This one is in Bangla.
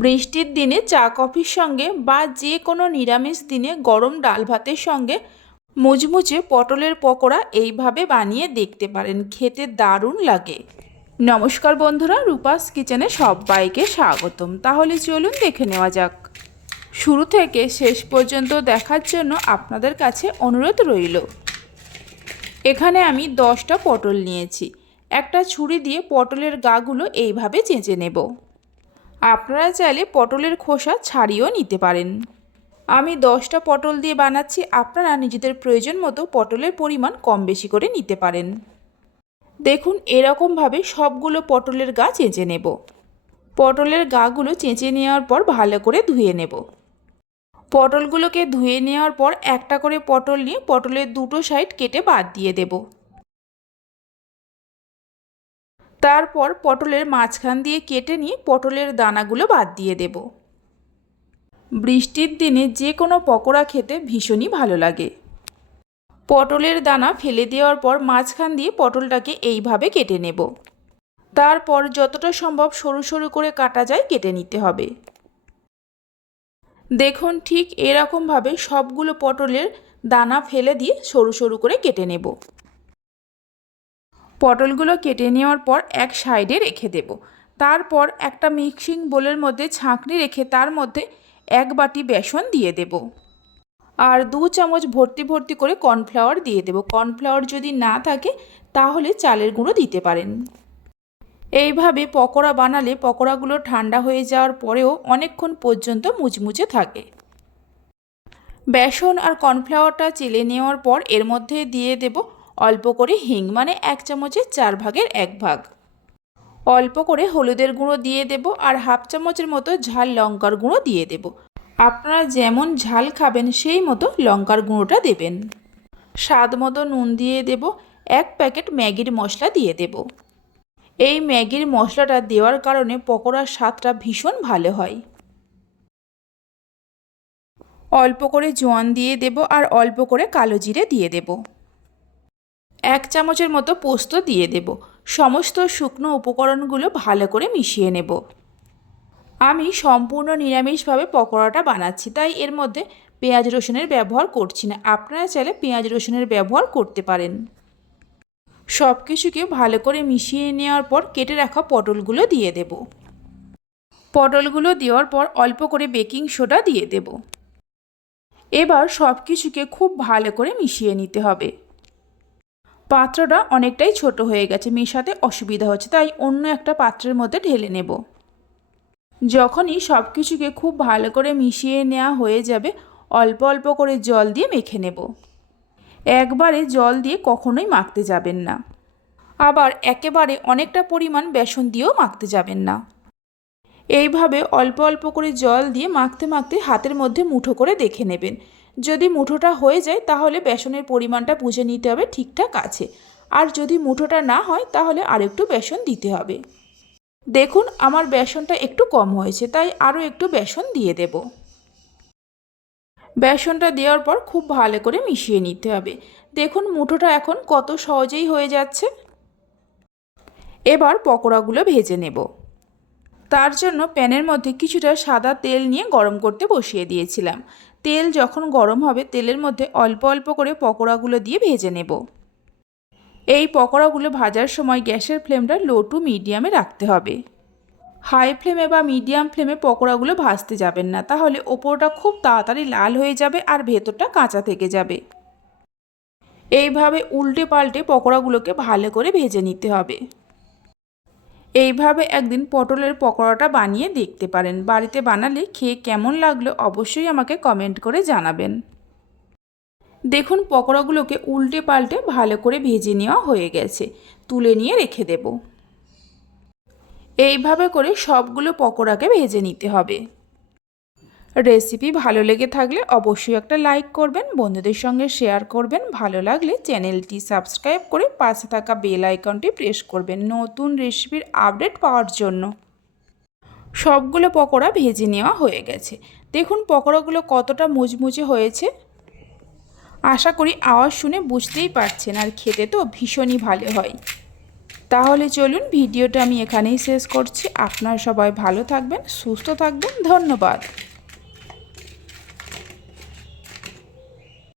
বৃষ্টির দিনে চা, কফির সঙ্গে বা যে কোনো নিরামিষ দিনে গরম ডাল ভাতের সঙ্গে মুচমুচে পটলের পকোড়া এইভাবে বানিয়ে দেখতে পারেন। খেতে দারুণ লাগে। নমস্কার বন্ধুরা, রূপাস কিচেনে সবাইকে স্বাগতম। তাহলে চলুন দেখে নেওয়া যাক। শুরু থেকে শেষ পর্যন্ত দেখার জন্য আপনাদের কাছে অনুরোধ রইল। এখানে আমি দশটা পটল নিয়েছি। একটা ছুরি দিয়ে পটলের গাগুলো এইভাবে চেঁচে নেব। আপনারা চাইলে পটলের খোসা ছাড়িয়েও নিতে পারেন। আমি দশটা পটল দিয়ে বানাচ্ছি, আপনারা নিজেদের প্রয়োজন মতো পটলের পরিমাণ কম বেশি করে নিতে পারেন। দেখুন, এরকমভাবে সবগুলো পটলের গা চেঁচে নেব। পটলের গাগুলো চেঁচে নেওয়ার পর ভালো করে ধুয়ে নেব। পটলগুলোকে ধুয়ে নেওয়ার পর একটা করে পটল নিয়ে পটলের দুটো সাইড কেটে বাদ দিয়ে দেব। তারপর পটলের মাঝখান দিয়ে কেটে নিয়ে পটলের দানাগুলো বাদ দিয়ে দেব। বৃষ্টির দিনে যে কোনো পকোড়া খেতে ভীষণই ভালো লাগে। পটলের দানা ফেলে দেওয়ার পর মাঝখান দিয়ে পটলটাকে এইভাবে কেটে নেব। তারপর যতটা সম্ভব সরু সরু করে কাটা যায় কেটে নিতে হবে। দেখুন ঠিক এরকমভাবে সবগুলো পটলের দানা ফেলে দিয়ে সরু সরু করে কেটে নেব। পটলগুলো কেটে নেওয়ার পর এক সাইডে রেখে দেব। তারপর একটা মিক্সিং বোলের মধ্যে ছাঁকনি রেখে তার মধ্যে এক বাটি বেসন দিয়ে দেব। আর দু চামচ ভর্তি ভর্তি করে কর্নফ্লাওয়ার দিয়ে দেব। কর্নফ্লাওয়ার যদি না থাকে, তাহলে চালের গুঁড়ো দিতে পারেন। এইভাবে পকোড়া বানালে পকোড়াগুলো ঠান্ডা হয়ে যাওয়ার পরেও অনেকক্ষণ পর্যন্ত মুচমুচে থাকে। বেসন আর কর্নফ্লাওয়ারটা চেলে নেওয়ার পর এর মধ্যে দিয়ে দেব অল্প করে হিং মানে এক চামচের চার ভাগের এক ভাগ। অল্প করে হলুদের গুঁড়ো দিয়ে দেব আর হাফ চামচের মতো ঝাল লঙ্কার গুঁড়ো দিয়ে দেব। আপনারা যেমন ঝাল খাবেন, সেই মতো লঙ্কার গুঁড়োটা দেবেন। স্বাদ মতো নুন দিয়ে দেব, এক প্যাকেট ম্যাগির মশলা দিয়ে দেব। এই ম্যাগির মশলাটা দেওয়ার কারণে পকোড়ার স্বাদটা ভীষণ ভালো হয়। অল্প করে জোয়ান দিয়ে দেব আর অল্প করে কালো জিরে দিয়ে দেব। এক চামচের মতো পোস্ত দিয়ে দেব। সমস্ত শুকনো উপকরণগুলো ভালো করে মিশিয়ে নেব। আমি সম্পূর্ণ নিরামিষভাবে পকোড়াটা বানাচ্ছি, তাই এর মধ্যে পেঁয়াজ রসুনের ব্যবহার করছি না। আপনারা চাইলে পেঁয়াজ রসুনের ব্যবহার করতে পারেন। সব কিছুকে ভালো করে মিশিয়ে নেওয়ার পর কেটে রাখা পটলগুলো দিয়ে দেব। পটলগুলো দেওয়ার পর অল্প করে বেকিং সোডা দিয়ে দেব। এবার সব কিছুকে খুব ভালো করে মিশিয়ে নিতে হবে। পাত্রটা অনেকটাই ছোট হয়ে গেছে, মেশাতে অসুবিধা হচ্ছে, তাই অন্য একটা পাত্রের মধ্যে ঢেলে নেব। যখনই সব কিছুকে খুব ভালো করে মিশিয়ে নেওয়া হয়ে যাবে, অল্প অল্প করে জল দিয়ে মেখে নেব। একবারে জল দিয়ে কখনোই মাখতে যাবেন না। আবার একেবারে অনেকটা পরিমাণ বেসন দিয়েও মাখতে যাবেন না। এইভাবে অল্প অল্প করে জল দিয়ে মাখতে মাখতে হাতের মধ্যে মুঠো করে দেখে নেবেন। যদি মুঠোটা হয়ে যায়, তাহলে বেসনের পরিমাণটা বুঝে নিতে হবে ঠিকঠাক আছে। আর যদি মুঠোটা না হয়, তাহলে আর একটু বেসন দিতে হবে। দেখুন, আমার বেসনটা একটু কম হয়েছে, তাই আরও একটু বেসন দিয়ে দেব। বেসনটা দেওয়ার পর খুব ভালো করে মিশিয়ে নিতে হবে। দেখুন, মুঠোটা এখন কত সহজেই হয়ে যাচ্ছে। এবার পকোড়াগুলো ভেজে নেব। তার জন্য প্যানের মধ্যে কিছুটা সাদা তেল নিয়ে গরম করতে বসিয়ে দিয়েছিলাম। তেল যখন গরম হবে, তেলের মধ্যে অল্প অল্প করে পকোড়াগুলো দিয়ে ভেজে নেব। এই পকোড়াগুলো ভাজার সময় গ্যাসের ফ্লেমটা লো টু মিডিয়ামে রাখতে হবে। হাই ফ্লেমে বা মিডিয়াম ফ্লেমে পকোড়াগুলো ভাজতে যাবেন না, তাহলে ওপরটা খুব তাড়াতাড়ি লাল হয়ে যাবে আর ভেতরটা কাঁচা থেকে যাবে। এইভাবে উল্টে পাল্টে পকোড়াগুলোকে ভালো করে ভেজে নিতে হবে। এইভাবে একদিন পটলের পকোড়াটা বানিয়ে দেখতে পারেন। বাড়িতে বানালে খেয়ে কেমন লাগল অবশ্যই আমাকে কমেন্ট করে জানাবেন। দেখুন, পকোড়াগুলোকে উল্টে পাল্টে ভালো করে ভেজে নেওয়া হয়ে গেছে। তুলে নিয়ে রেখে দেব। এইভাবে করে সবগুলো পকোড়াকে ভেজে নিতে হবে। রেসিপি ভালো লেগে থাকলে অবশ্যই একটা লাইক করবেন, বন্ধুদের সঙ্গে শেয়ার করবেন। ভালো লাগলে চ্যানেলটি সাবস্ক্রাইব করে পাশে থাকা বেল আইকনটি প্রেস করবেন নতুন রেসিপির আপডেট পাওয়ার জন্য। সবগুলো পকোড়া ভেজে নেওয়া হয়ে গেছে। দেখুন পকোড়াগুলো কতটা মুচমুচে হয়েছে। আশা করি আওয়াজ শুনে বুঝতেই পারছেন আর খেতে তো ভীষণই ভালো হয়। তাহলে চলুন ভিডিওটা আমি এখানেই শেষ করছি। আপনারা সবাই ভালো থাকবেন, সুস্থ থাকবেন। ধন্যবাদ।